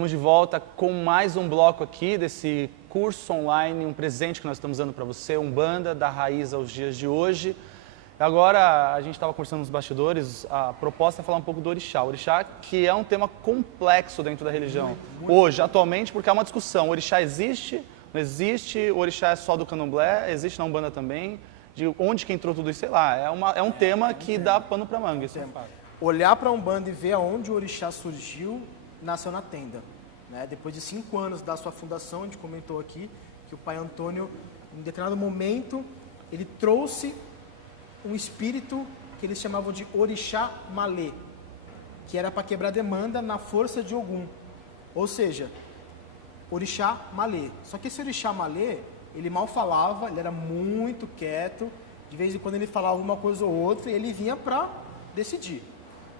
Estamos de volta com mais um bloco aqui desse curso online, um presente que nós estamos dando para você, Umbanda, da raiz aos dias de hoje. Agora, a gente estava conversando nos bastidores, a proposta é falar um pouco do orixá. O orixá, que é um tema complexo dentro da religião. Hoje, atualmente, porque há uma discussão, o orixá existe, não existe, o orixá é só do candomblé, existe na Umbanda também, de onde que entrou tudo isso, sei lá. É um tema que dá pano para manga, isso é um fato. Olhar para a Umbanda e ver aonde o orixá surgiu, nasceu na tenda. Né? Depois de 5 anos da sua fundação, a gente comentou aqui que o pai Antônio, em determinado momento, ele trouxe um espírito que eles chamavam de orixá malê, que era para quebrar demanda na força de Ogum. Ou seja, orixá malê. Só que esse orixá malê, ele mal falava, ele era muito quieto, de vez em quando ele falava uma coisa ou outra e ele vinha para decidir.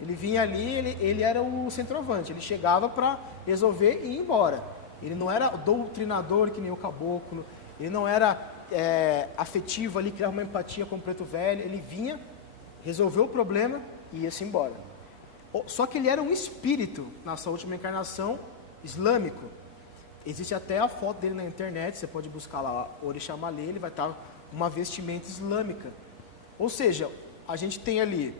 Ele vinha ali, ele era o centroavante, ele chegava para resolver e ir embora. Ele não era doutrinador que nem o caboclo, ele não era afetivo ali, criava uma empatia com o preto velho, ele vinha, resolveu o problema e ia-se embora. Só que ele era um espírito, na sua última encarnação, islâmico. Existe até a foto dele na internet, você pode buscar lá, Orixá Malê, ele vai estar uma vestimenta islâmica. Ou seja, a gente tem ali,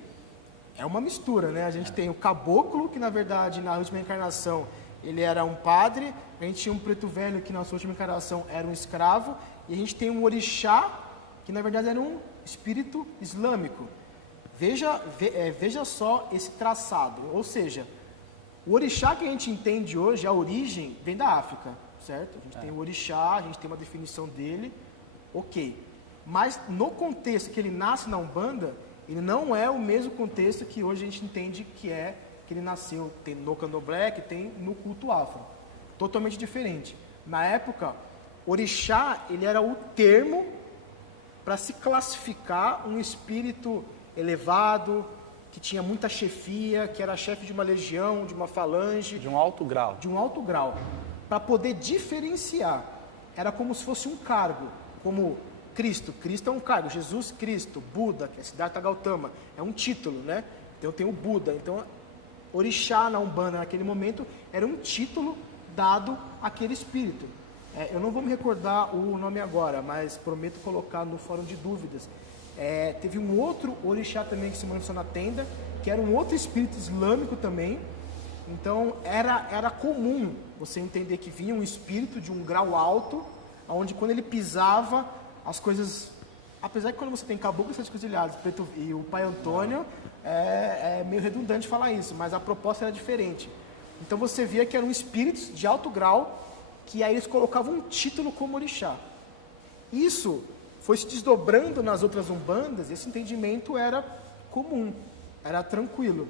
é uma mistura, né? A gente tem o caboclo, que na verdade, na última encarnação, ele era um padre, a gente tinha um preto velho, que na sua última encarnação era um escravo, e a gente tem um orixá, que na verdade era um espírito islâmico. Veja só esse traçado, ou seja, o orixá que a gente entende hoje, a origem, vem da África, certo? A gente tem o orixá, a gente tem uma definição dele, ok. Mas no contexto que ele nasce na Umbanda, ele não é o mesmo contexto que hoje a gente entende que ele nasceu, tem no candomblé, que tem no culto afro. Totalmente diferente. Na época, orixá, ele era o termo para se classificar um espírito elevado, que tinha muita chefia, que era chefe de uma legião, de uma falange. De um alto grau. De um alto grau. Para poder diferenciar. Era como se fosse um cargo, como Cristo. Cristo é um cargo. Jesus Cristo, Buda, que é Siddhartha Gautama, é um título, né? Então tem o Buda. Então, orixá na Umbanda, naquele momento, era um título dado àquele espírito. Eu não vou me recordar o nome agora, mas prometo colocar no fórum de dúvidas. Teve um outro orixá também que se manifestou na tenda, que era um outro espírito islâmico também. Então era comum você entender que vinha um espírito de um grau alto, onde quando ele pisava, as coisas... Apesar que quando você tem caboclo e sete cruzilhadas e o pai Antônio, é meio redundante falar isso, mas a proposta era diferente. Então você via que eram espíritos de alto grau, que aí eles colocavam um título como orixá. Isso foi se desdobrando nas outras umbandas, esse entendimento era comum, era tranquilo.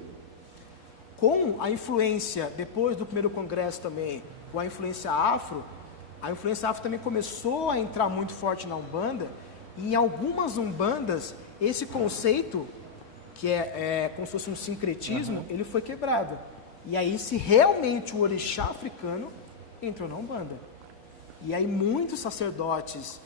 Com a influência, depois do primeiro congresso também, com a influência afro também começou a entrar muito forte na Umbanda, e em algumas umbandas, esse conceito, que é como se fosse um sincretismo, ele foi quebrado. E aí, se realmente o orixá africano entrou na Umbanda. E aí, muitos sacerdotes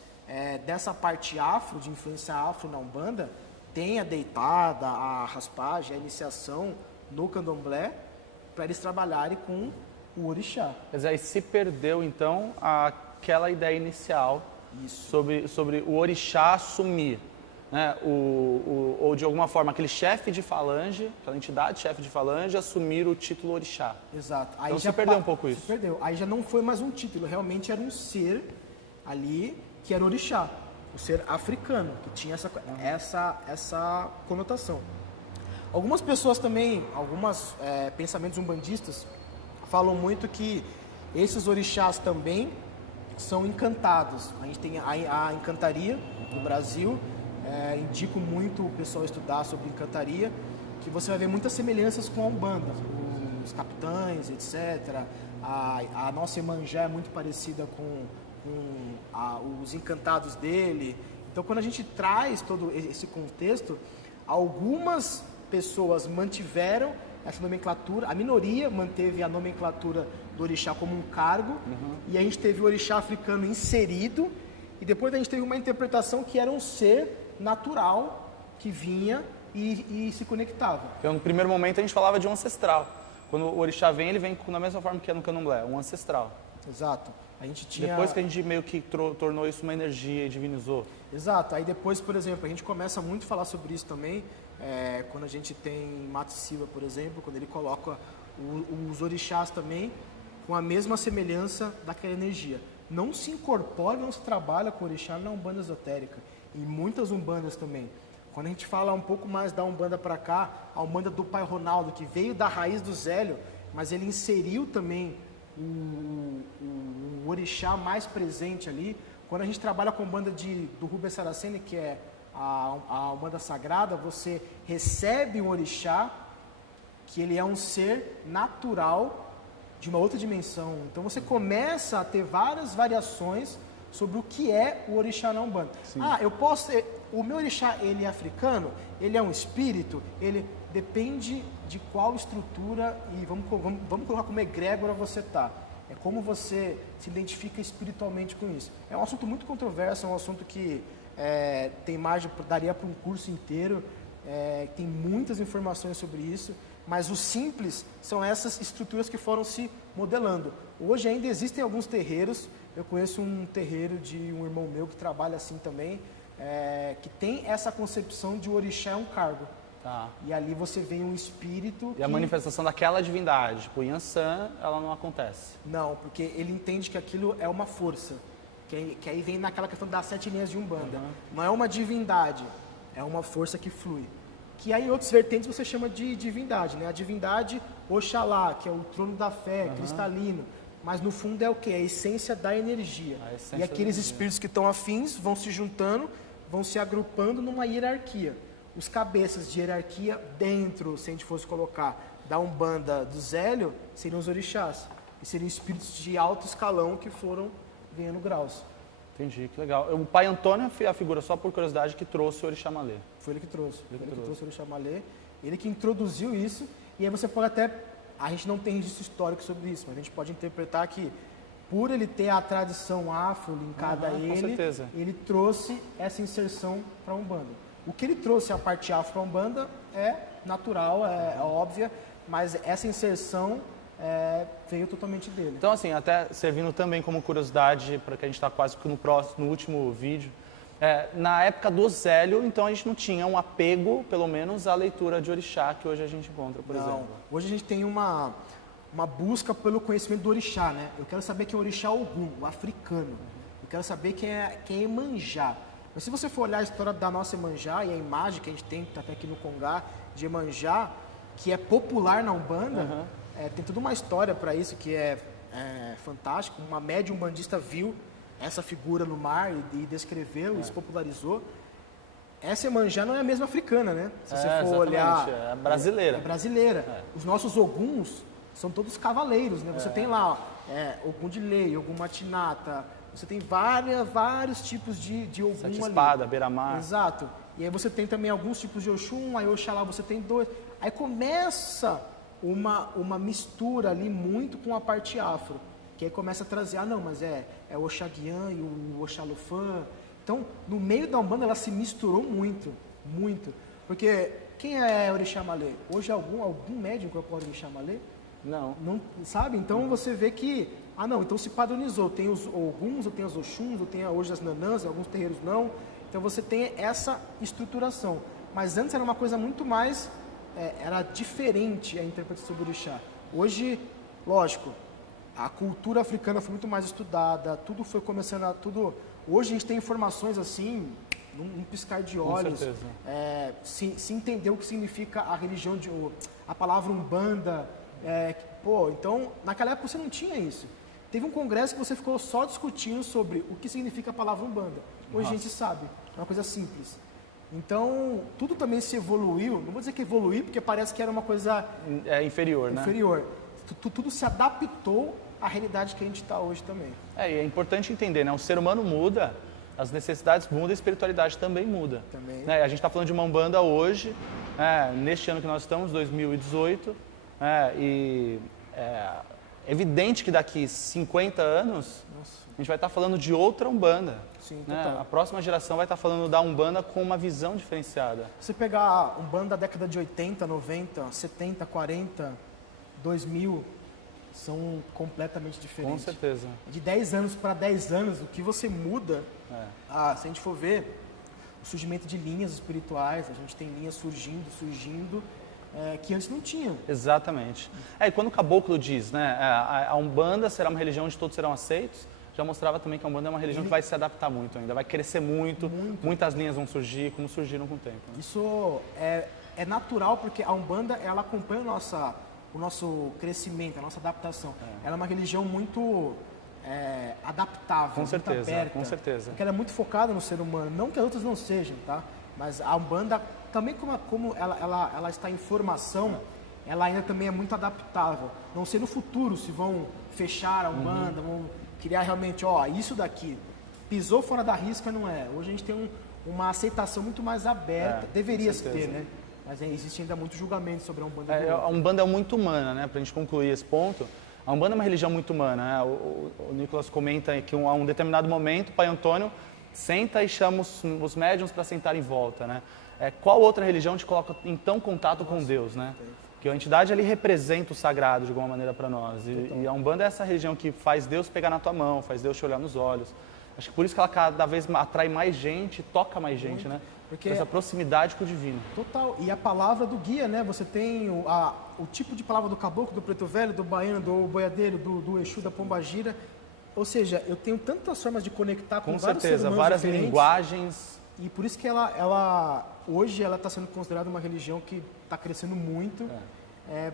dessa parte afro, de influência afro na Umbanda, tem a deitada, a raspagem, a iniciação no candomblé, para eles trabalharem com o orixá. Mas aí se perdeu, então, aquela ideia inicial sobre o orixá assumir, né? Ou de alguma forma, aquele chefe de falange, aquela entidade chefe de falange, assumir o título orixá. Exato. Aí Então já se perdeu um pouco isso. Se perdeu. Aí já não foi mais um título, realmente era um ser ali que era orixá, o ser africano, que tinha essa conotação. Algumas pessoas também, pensamentos umbandistas, falam muito que esses orixás também são encantados. A gente tem a encantaria do Brasil, indico muito o pessoal estudar sobre encantaria, que você vai ver muitas semelhanças com a Umbanda, os capitães, etc. A nossa Iemanjá é muito parecida com os encantados dele. Então, quando a gente traz todo esse contexto, algumas pessoas mantiveram essa nomenclatura, a minoria manteve a nomenclatura do orixá como um cargo, e a gente teve o orixá africano inserido, e depois a gente teve uma interpretação que era um ser natural que vinha e se conectava. Então, no primeiro momento a gente falava de um ancestral. Quando o orixá vem, ele vem da mesma forma que é no candomblé, um ancestral. Exato. A gente tinha... Depois que a gente meio que tornou isso uma energia e divinizou. Exato. Aí depois, por exemplo, a gente começa muito a falar sobre isso também, quando a gente tem Mato Silva, por exemplo, quando ele coloca os orixás também com a mesma semelhança daquela energia. Não se incorpora, não se trabalha com orixá na Umbanda esotérica. E muitas Umbandas também. Quando a gente fala um pouco mais da Umbanda para cá, a Umbanda do Pai Ronaldo, que veio da raiz do Zélio, mas ele inseriu também o orixá mais presente ali. Quando a gente trabalha com a Umbanda do Rubens Saraceni, que é a Umbanda Sagrada, você recebe um orixá que ele é um ser natural de uma outra dimensão. Então você começa a ter várias variações sobre o que é o orixá na Umbanda. Sim. O meu orixá, ele é africano, ele é um espírito, ele depende de qual estrutura e vamos colocar como egrégora você está. É como você se identifica espiritualmente com isso. É um assunto muito controverso, é um assunto que tem margem, daria para um curso inteiro, tem muitas informações sobre isso, mas o simples são essas estruturas que foram se modelando. Hoje ainda existem alguns terreiros, eu conheço um terreiro de um irmão meu que trabalha assim também, que tem essa concepção de o orixá é um cargo. Tá. E ali você vem um espírito... E a manifestação daquela divindade, tipo, Yansan, ela não acontece. Não, porque ele entende que aquilo é uma força. Que aí vem naquela questão das 7 linhas de Umbanda. Uhum. Não é uma divindade, é uma força que flui. Que aí em outros vertentes você chama de divindade, né? A divindade Oxalá, que é o trono da fé, cristalino. Mas no fundo é o quê? É a essência da energia. E aqueles espíritos que estão afins vão se juntando, vão se agrupando numa hierarquia. Os cabeças de hierarquia dentro, se a gente fosse colocar, da Umbanda do Zélio, seriam os orixás. E seriam espíritos de alto escalão que foram ganhando graus. Entendi, que legal. O pai Antônio é a figura, só por curiosidade, que trouxe o orixá Malê. Foi ele que trouxe. Foi ele que trouxe o orixá Malê. Ele que introduziu isso. E aí você pode até... A gente não tem registro histórico sobre isso, mas a gente pode interpretar que, por ele ter a tradição afro linkada a ele trouxe essa inserção para a Umbanda. O que ele trouxe a parte afro para a Umbanda é natural, é óbvia, mas essa inserção veio totalmente dele. Então, assim, até servindo também como curiosidade, para que a gente está quase que no último vídeo, na época do Zélio, então a gente não tinha um apego, pelo menos, à leitura de orixá que hoje a gente encontra, por exemplo. Hoje a gente tem uma busca pelo conhecimento do orixá, né? Eu quero saber quem é o orixá Ogum, o africano. Eu quero saber quem é Iemanjá. Mas se você for olhar a história da nossa Iemanjá e a imagem que a gente tem até aqui no Congá de Iemanjá, que é popular na Umbanda, tem toda uma história para isso que é fantástico. Uma médium umbandista viu essa figura no mar e descreveu, isso popularizou. Essa Iemanjá não é a mesma africana, né? Se você for olhar... É brasileira. É brasileira. Os nossos Oguns são todos cavaleiros, né? Você tem lá Ogum de Lei, Ogum Matinata, você tem vários tipos de Ogum ali. Espada, beira-mar. Exato. E aí você tem também alguns tipos de Oxum, aí Oxalá você tem 2. Aí começa uma mistura ali muito com a parte afro. Que aí começa a trazer, não, mas é o Oxaguian e o Oxalufã. Então, no meio da Umbanda, ela se misturou muito, muito. Porque quem é Orixá Malê? Hoje algum médium incorpora Orixá Malê? Não. Não. Sabe? Então você vê que, então se padronizou. Tem os Oguns, ou tem as Oxuns, ou tem hoje as Nanãs, alguns terreiros não. Então você tem essa estruturação. Mas antes era uma coisa muito mais, era diferente a interpretação do Orixá. Hoje, lógico, a cultura africana foi muito mais estudada, tudo foi começando a... Hoje a gente tem informações assim, num piscar de olhos. Com certeza. Se entender o que significa a religião, a palavra Umbanda. Então, naquela época você não tinha isso. Teve um congresso que você ficou só discutindo sobre o que significa a palavra Umbanda. Hoje a gente sabe, é uma coisa simples. Então, tudo também se evoluiu, não vou dizer que evoluiu, porque parece que era uma coisa... inferior, né? Inferior. Tudo se adaptou à realidade que a gente está hoje também. E é importante entender, né? O ser humano muda, as necessidades mudam, a espiritualidade também muda. Também. Né? A gente está falando de uma Umbanda hoje, neste ano que nós estamos, 2018, e é evidente que daqui 50 anos a gente vai estar falando de outra Umbanda. Sim, né? A próxima geração vai estar falando da Umbanda com uma visão diferenciada. Você pegar a Umbanda da década de 80, 90, 70, 40, 2000 são completamente diferentes. Com certeza. De 10 anos para 10 anos, o que você muda, se a gente for ver, o surgimento de linhas espirituais, a gente tem linhas surgindo, que antes não tinham. Exatamente. E quando o caboclo diz, né, a Umbanda será uma religião onde todos serão aceitos, já mostrava também que a Umbanda é uma religião que vai se adaptar muito ainda, vai crescer muito. Muitas linhas vão surgir, como surgiram com o tempo. Né? Isso é natural, porque a Umbanda, ela acompanha o nosso crescimento, a nossa adaptação. Ela é uma religião muito adaptável, com certeza, muito aberta. Com certeza. Porque ela é muito focada no ser humano, não que as outras não sejam, tá? Mas a Umbanda, também como ela está em formação, ela ainda também é muito adaptável. Não sei no futuro se vão fechar a Umbanda, vão criar realmente, isso daqui, pisou fora da risca, não é. Hoje a gente tem uma aceitação muito mais aberta, deveria se ter, né? Mas existe ainda muito julgamento sobre a Umbanda. A Umbanda é muito humana, né? Pra gente concluir esse ponto, a Umbanda é uma religião muito humana, né? O Nicolas comenta que a um determinado momento, o Pai Antônio senta e chama os médiuns para sentar em volta, né? Qual outra religião te coloca em tão contato com Deus, né? Que a entidade ali representa o sagrado de alguma maneira para nós. E a Umbanda é essa religião que faz Deus pegar na tua mão, faz Deus te olhar nos olhos. Acho que por isso que ela cada vez atrai mais gente, toca mais gente, né? Porque essa proximidade com o divino. Total. E a palavra do guia, né? Você tem o tipo de palavra do caboclo, do preto velho, do baiano, do boiadeiro, do exu, da pombagira. Ou seja, eu tenho tantas formas de conectar com vários seres humanos várias diferentes. linguagens. E por isso que hoje ela está sendo considerada uma religião que está crescendo muito,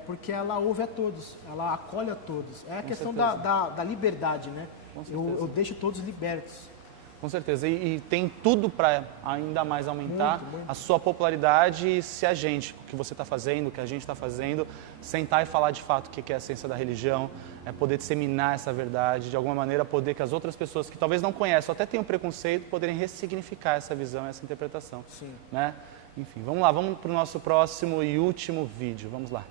porque ela ouve a todos, ela acolhe a todos. É a questão da liberdade, né? Eu deixo todos libertos. Com certeza. E tem tudo para ainda mais aumentar a sua popularidade se a gente, o que você está fazendo, o que a gente está fazendo, sentar e falar de fato o que é a essência da religião, poder disseminar essa verdade, de alguma maneira poder que as outras pessoas que talvez não conheçam, até tenham preconceito, poderem ressignificar essa visão, essa interpretação. Sim. Né? Enfim, vamos lá, vamos para o nosso próximo e último vídeo. Vamos lá.